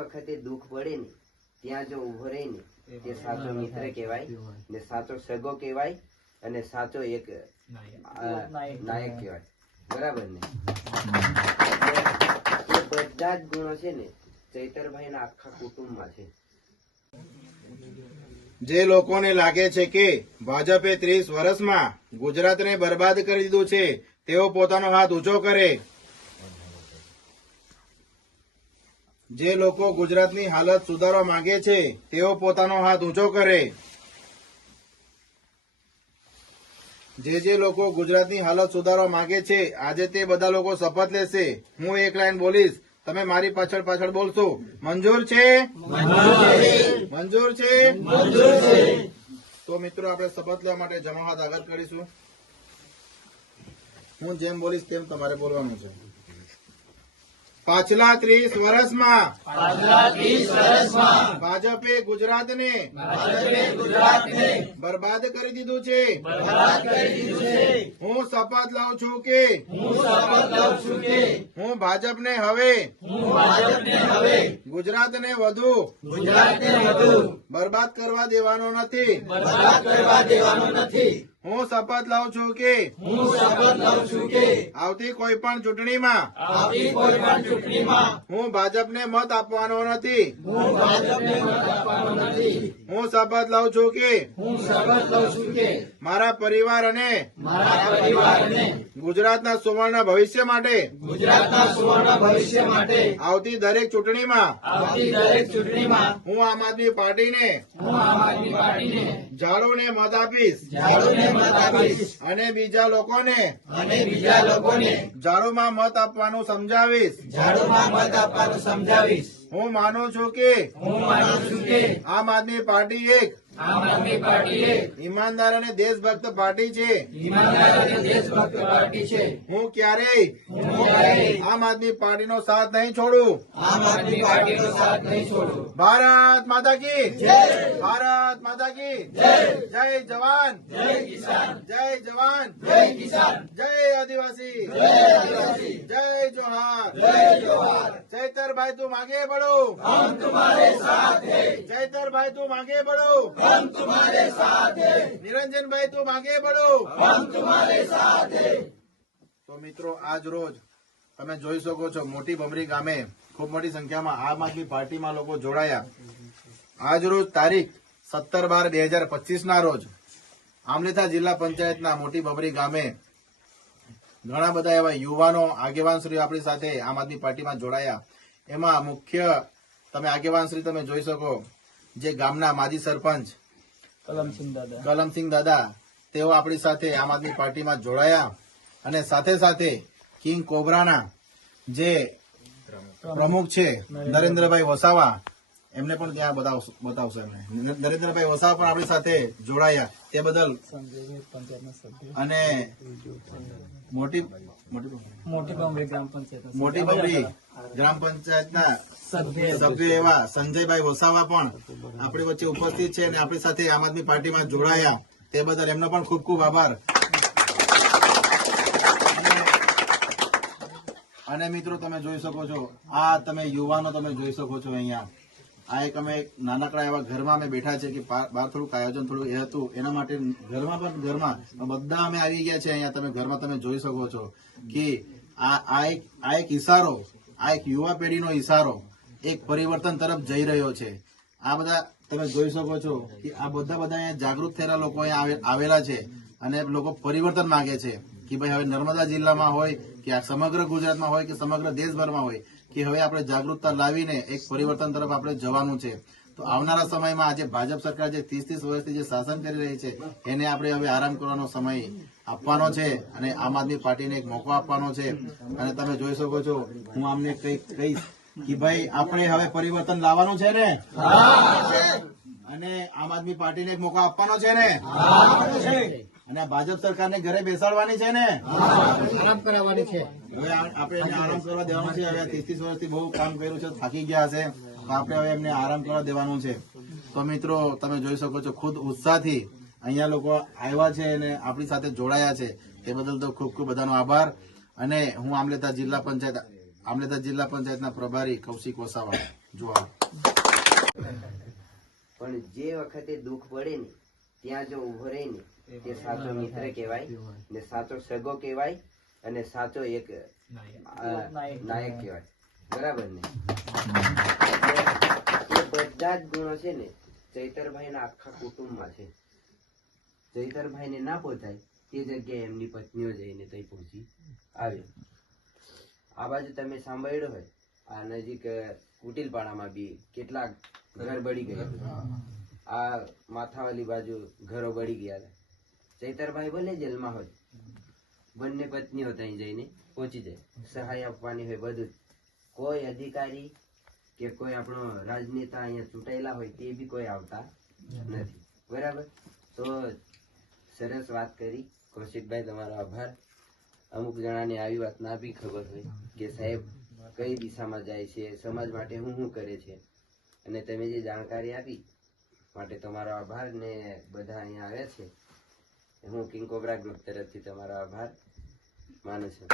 વખતે દુઃખ પડે ને ત્યાં જો ઉભો રહે ને તે સાચો મિત્ર કહેવાય ને સાચો સગો કહેવાય અને સાચો એક નાયક કહેવાય. બરાબર ને? એ બધા જ ગુણો છે ને ચૈતરભાઈ ના આખા કુટુંબમાં છે. જે લોકોને લાગે છે કે ભાજપે 30 વર્ષમાં ગુજરાતને બરબાદ કરી દીધું છે તેઓ પોતાનો હાથ ઊંચો કરે. જે લોકો ગુજરાતની હાલત સુધારવા માંગે છે તેઓ પોતાનો હાથ ઊંચો કરે. જે લોકો ગુજરાતની હાલત સુધારવા માંગે છે આજે તે બધા લોકો શપથ લેશે. હું એક લાઈન બોલીશ, તમે મારી પાછળ પાછળ બોલશો. મંજૂર છે? મંજૂર છે? તો મિત્રો આપણે શપથ લેવા માટે જમણો હાથ આગળ કરીશું. હું જેમ બોલીશ તેમ તમારે બોલવાનું છે. પાછલા 30 વર્ષમાં ભાજપે ગુજરાતને બરબાદ કરી દીધું છે. હું શપથ લઉં છું કે હું ભાજપને હવે ગુજરાતને વધુ બરબાદ કરવા દેવાનો નથી. હું શપથ લઉં છું કે આવતી કોઈ પણ ચૂંટણીમાં હું ભાજપને મત આપવાનો નથી. હું શપથ લઉં છું કે મારા પરિવાર અને ગુજરાતના સુવર્ણ ભવિષ્ય માટે આવતી દરેક ચૂંટણીમાં હું આમ આદમી પાર્ટીને ઝાડુને મત આપીશ અને બીજા લોકોને ઝાડુમાં મત આપવાનું સમજાવીશ. હું માનું છું કે આમ આદમી પાર્ટી એક ઈમાનદાર અને દેશભક્ત પાર્ટી છે. હું ક્યારેય આમ આદમી પાર્ટીનો સાથ નહીં છોડું. ભારત માતા કી ભારત માતા કી જય જવાન જય જવાન જય આદિવાસી જય જોહાર. ચૈતરભાઈ તું आगे बढ़ो, हम तुम्हारे साथ हैं. चैतरभाई तुम आगे बढ़ो, हम तुम्हारे साथ हैं. निरंजन भाई तुम आगे बढ़ो, हम तुम्हारे साथ हैं. તો મિત્રો આજ રોજ તમે જોઈ શકો છો મોટી ભમરી ગામે ખૂબ મોટી સંખ્યામાં આમ આદમી પાર્ટીમાં લોકો જોડાયા. આજ રોજ તારીખ 17/12/2025 ના રોજ આમલેથા જિલ્લા પંચાયતના મોટી ભમરી ગામે ઘણા બધા એવા યુવાનો આગેવાનશ્રીઓ આપણી સાથે આમ આદમી પાર્ટીમાં જોડાયા. એમાં મુખ્ય તમે આગેવાનશ્રી તમે જોઈ શકો જે ગામના માજી સરપંચ કલમસિંહ દાદા તેઓ આપણી સાથે આમ આદમી પાર્ટીમાં જોડાયા. અને સાથે સાથે કિંગ કોબરાના જે પ્રમુખ છે નરેન્દ્રભાઈ વસાવા એમને પણ ત્યાં બતાવશે. નરેન્દ્રભાઈ વસાવા પણ આપણી સાથે જોડાયા તે બદલ અને મોટી બમરી ગ્રામ પંચાયતના સભ્ય એવા સંજયભાઈ વસાવા પણ આપણી વચ્ચે ઉપસ્થિત છે અને આપણી સાથે આમ આદમી પાર્ટીમાં જોડાયા તે બદલ એમનો પણ ખૂબ ખૂબ આભાર. અને મિત્રો તમે જોઈ શકો છો આ તમે યુવાનો તમે જોઈ શકો છો અહીંયા આ એક અમે નાનકડા એવા ઘરમાં અમે બેઠા છે કે બહાર થોડુંક આયોજન થોડું એ હતું એના માટે ઘરમાં બધા અમે આવી ગયા છે. અહીંયા તમે ઘરમાં તમે જોઈ શકો છો કે આ એક ઇશારો આ એક યુવા પેઢીનો ઇશારો એક પરિવર્તન તરફ જઈ રહ્યો છે. આ બધા તમે જોઈ શકો છો કે આ બધા અહીંયા જાગૃત થયેલા લોકો અહીંયા આવેલા છે અને લોકો પરિવર્તન માંગે છે કે ભાઈ હવે નર્મદા જિલ્લામાં હોય કે આ સમગ્ર ગુજરાતમાં હોય કે સમગ્ર દેશભરમાં હોય કે હવે આપણે જાગૃતતા લાવીને એક પરિવર્તન તરફ આપણે જવાનું છે. તો આવનારા સમયમાં આજે ભાજપ સરકાર જે 30 વર્ષથી જે શાસન કરી રહી છે એને આપણે હવે આરામ કરવાનો સમય આપવાનો છે અને આમ આદમી પાર્ટીને એક મોકો આપવાનો છે. અને તમે જોઈ શકો છો હું આમને કહીશ કે ભાઈ આપણે હવે પરિવર્તન લાવવાનું છે ને અને આમ આદમી પાર્ટીને એક મોકો આપવાનો છે ને અને ભાજપ સરકારને ઘરે બેસાડવાની છે ને આરામ કરાવવાની છે. હવે આપણે એને આરામ કરવા દેવાનું છે. હવે 30 વર્ષથી બહુ કામ કર્યું છે, થાકી ગયા છે, તો આપણે હવે એમને આરામ કરવા દેવાનું છે. તો મિત્રો તમે જોઈ શકો છો ખુદ ઉત્સાહથી અહીંયા લોકો આવ્યા છે અને આપણી સાથે જોડાયા છે તે બદલ તો ખૂબ ખૂબ બધાનો આભાર. અને હું આમલેથા જિલ્લા પંચાયતના પ્રભારી કૌશિક વસાવા જો પણ જે વખતે દુઃખ પડે ને ત્યાં જો ઉભો રહે ને તે સાચો મિત્ર કહેવાય ને સાચો સગો કહેવાય અને સાચો એક નાયક કહેવાય. બરાબર ને? એ બધા જ ગુણો છે ને ચૈતરભાઈ ના આખા કુટુંબમાં છે. ચૈતરભાઈ ને ના પહોંચાય તે જગ્યાએ એમની પત્નીઓ જઈને તઈ પહોંચી આવી. આ બાજુ તમે સાંભળ્યું હોય આ નજીક કુટિલપાડામાં બી કેટલાક ઘર બળી ગયા. આ માથાવાલી બાજુ ઘરો બળી ગયા. ચૈતરભાઈ ભલે જેલમાં હોય, બંને પત્નીઓ ત્યાં જઈને પહોંચી જાય. સહાય આપવાની હોય બધું જ. કોઈ અધિકારી કે કોઈ આપણો રાજનેતા અહીંયા ચૂંટાયેલા હોય તે બી કોઈ આવતા નથી. બરાબર? તો સરસ વાત કરી કૌશિકભાઈ, તમારો આભાર. અમુક જણાને આવી વાત ના બી ખબર હોય કે સાહેબ કઈ દિશામાં જાય છે, સમાજ માટે શું કરે છે, અને તમે જે જાણકારી આપી માટે તમારો આભાર. ને બધા અહીંયા આવ્યા છે, હું કિંગ કોબ્રા ગ્રુપ તરફથી તમારો આભાર માનું છું.